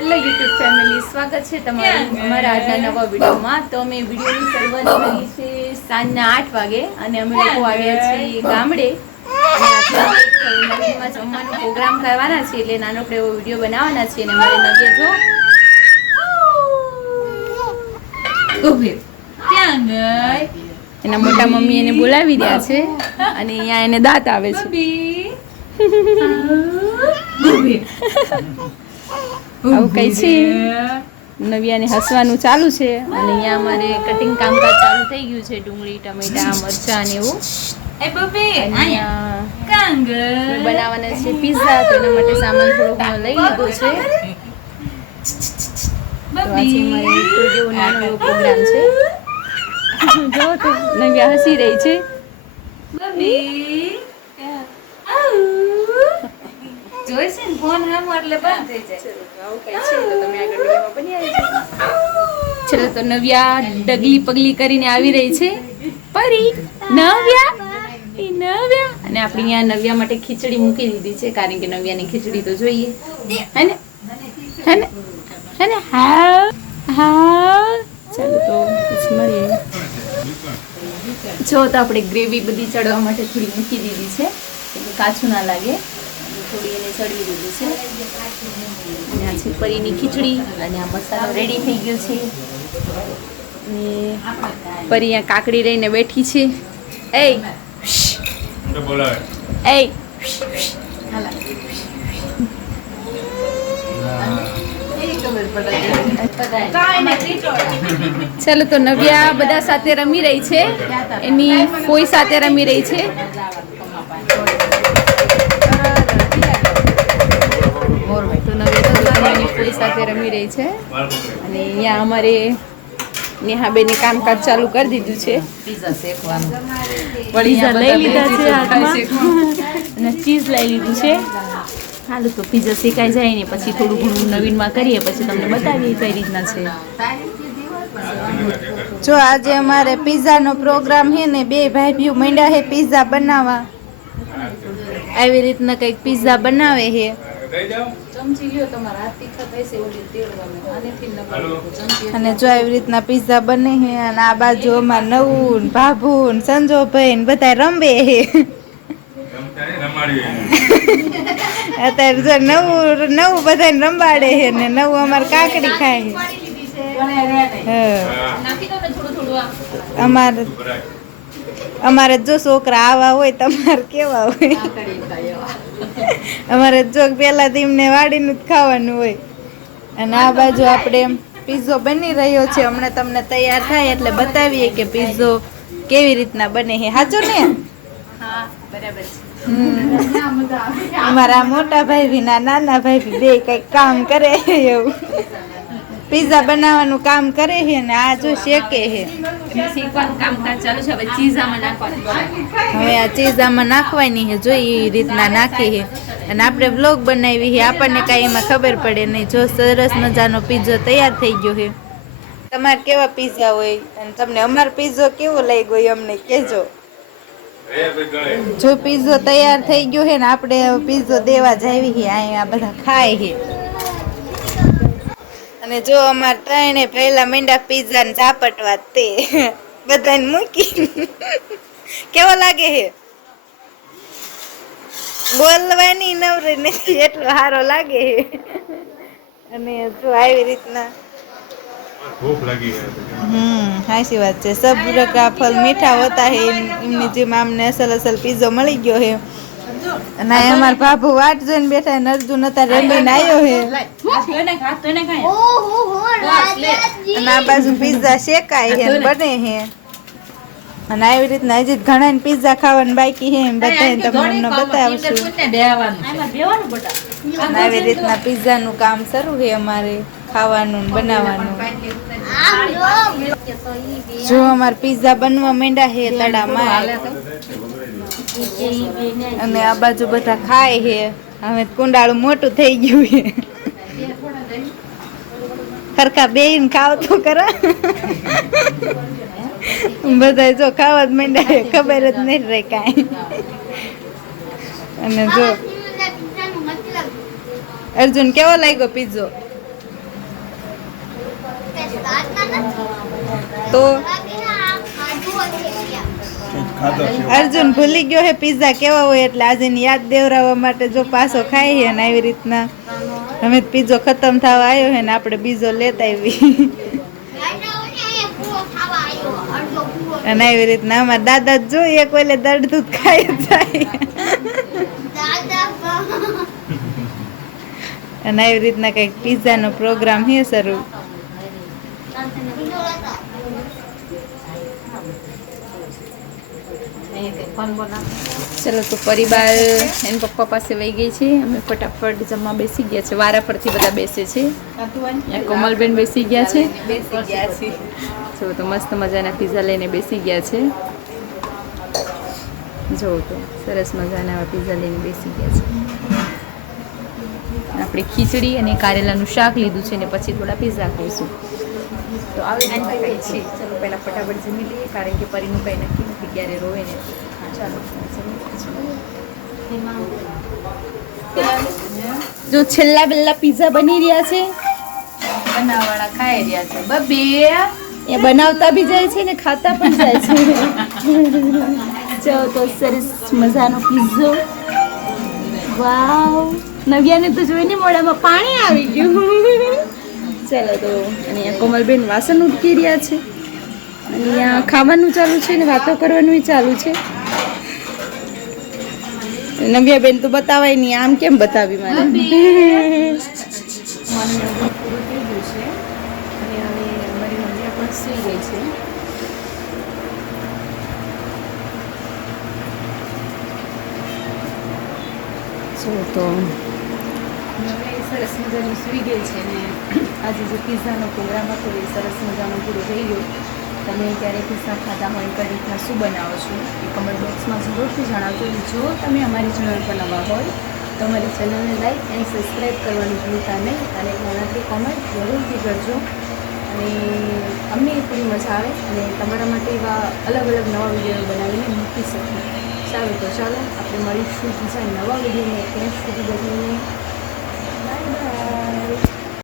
Hello YouTube family, સ્વાગત છે તમારું અમારા આજના નવા વિડીયોમાં. તો અમે વિડીયોની શરૂઆત કરી છે સાંજના 8 વાગે અને અમે લોકો આવ્યા છીએ ગામડે નવીનમાં જમવાનો પ્રોગ્રામ કરવાના છે, એટલે નાનકડો એવો વિડીયો બનાવવાના છે. અને અમારે નવ્યા જો ત્યાં ગઈ, એના મોટા મમ્મી એને બોલાવી રહ્યા છે અને અહીંયા એને દાંત આવે છે. આવું કઈ છે. નવ્યાને હસવાનું ચાલુ છે અને અહીંયા અમારે કટિંગ કામકાજ ચાલુ થઈ ગયું છે. ડુંગળી, ટમેટા, મરચાં ને એવું. બનાવવાના છે પિઝા, તો એના માટે સામાન થોડોક લઈ લીધો છે. તો આજે મારે જેવો નાનો એવો પ્રોગ્રામ છે. જો તો નવ્યા હસી રહી છે. જોઈશે ને ફોન હામો એટલે બંધ થઈ જાય. આવું કઈ છે તો તમે આગળ વિડીયોમાં બની આવી જાઓ. ચલો, તો નવ્યા ડગલી પગલી કરીને આવી રહી છે. પરી નવ્યા અને આપણે અહીંયા નવ્યા માટે ખીચડી મૂકી દીધી છે, કારણ કે નવ્યાની ખીચડી તો જોઈએ. હેને હા. ચાલો તો પછી મળીએ. જો તો આપણે ગ્રેવી બધી ચડવા માટે થોડી મૂકી દીધી છે, એટલે કાચું ના લાગે. થોડી એને ચડવી દીધી છે. અને આ છે પરીની ખીચડી અને આ મસાલો રેડી થઈ ગયો છે. અને પરી અહીંયા કાકડી રહીને બેઠી છે. ચાલો, તો નવ્યા બધા સાથે રમી રહી છે, એની ફોઈ સાથે રમી રહી છે. તો નવ્યા ફોઈ સાથે રમી રહી છે અને અહીંયા અમારે નેહાબેને કામકાજ ચાલુ કરી દીધું છે. પીઝા લઈ લીધા છે હાથમાં અને ચીઝ લઈ લીધું છે. હાલો, તો પીઝા શેકાઈ જાય ને પછી થોડું ઘણું નવીનમાં કરીએ, પછી તમને બતાવીએ કઈ રીતના છે. જો આજે અમારે પિઝાનો પ્રોગ્રામ છે ને, બે ભાઈઓ મંડ્યા છે પિઝા બનાવવા. આવી રીતના કંઈક પિઝા બનાવે છે. અને જો આવી રીતના પિઝા બને છે. અને આ બાજુ અમાર નવું ભાભુ સંજોભાઈ ને બધા રમે છે. અત્યારે જો નવું બધાને રંબાડે છે ને નવું અમારે કાકડી ખાય છે. અમારે જો છોકરા આવા હોય તમારે કેવા હોય. અમારે જો પેલા તેમને વાડીનું જ ખાવાનું હોય. અને આ બાજુ આપણે પીઝો બની રહ્યો છે. હમણાં તમને તૈયાર થાય એટલે બતાવીએ કે પીઝો કેવી રીતના બને છે. સાચું ને? હા, બરાબર છે. અમારા મોટા ભાઈ ભી ના નાના ભાઈ ભી બે કઈક કામ કરે છે એવું. પીઝા બનાવવાનું કામ કરે છે ને આ જો શેકે છે. શેકવાનું કામકાજ ચાલુ છે. હવે ચીઝ આમાં નાખવાની. હવે આ ચીઝ આમાં નાખવાની છે. જો એ રીતના નાખી છે. અને આપણે વ્લોગ બનાવી છે, આપણને કાંઈ એમાં ખબર પડે નહીં. જો સરસ મજાનો પીઝો તૈયાર થઈ ગયો છે. તમારે કેવા પીઝા હોય અને તમને અમારો પીઝો કેવો લાગ્યો એ અમને કહેજો. જો પીઝો તૈયાર થઈ ગયો છે ને આપણે પીઝો દેવા જાવી છે. અહીંયા બધા ખાય છે. અને જો અમાર ત્રણે પહેલા મીંડા પીઝા ને ઝાપટવા તે બધાને મૂકી. કેવો લાગે છે? બોલવાની નવરી નથી, એટલો સારો લાગે છે. અને જો આવી રીતના હાચી વાત છે. સબ્ર કા ફલ મીઠા હોતા હે, એમની જેમ અમને અસલ પીઝો મળી ગયો છે. અને અમાર બાબુ વાટ જોઈને બેઠા ને અર્જુન અત્યારે રમીને આવ્યો છે. અને આ બાજુ પીઝા શેકાય છે બને છે. અને આવી રીતના હજી ઘણા પીઝા ખાવાનું બાકી છે. બધા તમને બતાવશું. આવી રીતના પીઝાનું કામ શરૂ છે અમારે, ખાવાનું બનાવવાનું. જો અમારે પીઝા બનવા માંડ્યા છે તળામાં. અને આ બાજુ બધા ખાય છે. હવે કુંડાળું મોટું થઈ ગયું છે. ખરખા બેહીને ખાવ તો કરા. બધા જો ખાવા જ માંડ્યા છે, ખબર જ નહીં રહે કાંઈ. અને જો અર્જુન કેવો લાગ્યો પીઝો? તો ખાધો છે અર્જુન ભૂલી ગયો હે પિઝા કેવા હોય એટલે આજે એની યાદ દેવરાવવા માટે જો પાછો ખાઈ હે ને આવી રીતના અમે પીઝો ખતમ થવા આવ્યો હે ને આપણે બીજો લેતા આવી અને આવી રીતના અમારા દાદા જ જો એક ઓલે દર્દ દૂધ ખાઈ જાય અને આવી રીતના કંઈક પિઝાનો પ્રોગ્રામ છે શરૂ ચલો તો પરિવાર એના પપ્પા પાસે વહી ગઈ છે. અમે ફટાફટ જમવા બેસી ગયા છે. વારાફરથી બધા બેસે છે. અહીંયા કોમલબેન બેસી ગયા છે. જો તો મસ્ત મજાના પીઝા લઈને બેસી ગયા છે. જો તો સરસ મજાના આવા પીઝા લઈને બેસી ગયા છે. આપણે ખીચડી અને કારેલાનું શાક લીધું છે ને પછી થોડા પીઝા ખાઈશું. તો આવી રીતના કંઈ છે. ચલો પહેલાં ફટાફટ જમી લઈએ કારણ કે પરીનું કંઈ નક્કી નથી ક્યારે રોવે ને. ચાલો જો છેલ્લા બેલ્લા પીઝા બની રહ્યા છે. બનાવવાળા ખાઈ રહ્યા છે બબે એ બનાવતા બી જાય છે ને ખાતા પણ જાય છે. ચાલો તો સરસ મજાનો પીઝો. વાવ, નવ્યાને તો જોઈને મોઢામાં પાણી આવી ગયું. ચાલો તો અને અહીંયા કોમલબેન વાસણ ઉટકી રહ્યા છે અને અહીંયા ખાવાનું ચાલુ છે ને વાતો કરવાનું ચાલુ છે. નવ્યાબેન તો બતાવાય નહીં, આમ કેમ બતાવી મારે. પૂરું થઈ ગયું છે અને હવે અમારી નવ્યા પણ સૂઈ ગઈ છે. તો સરસ મજાની સૂઈ ગઈ છે ને આજે જે પિઝાનો પ્રોગ્રામ હતો એ સરસ મજાનો પૂરો થઈ ગયો. તમે ક્યારે પિઝા ખાધા હોય કઈ રીતના શું બનાવો છો એ કમેન્ટ બોક્સમાં જરૂરથી જણાવજો. અને જો તમે અમારી ચેનલ પર નવા હોય તો અમારી ચેનલને લાઈક એન્ડ સબસ્ક્રાઈબ કરવાનું ભૂલતા નહીં અને નાનાથી કોમેન્ટ જરૂરથી કરજો અને અમને એટલી મજા આવે અને તમારા માટે એવા અલગ અલગ નવા વિડીયો બનાવીને મૂકી શકીએ. સારું તો ચાલો આપણે મળીશું બીજા નવા વિડીયોમાં ત્યાં સુધી બધાને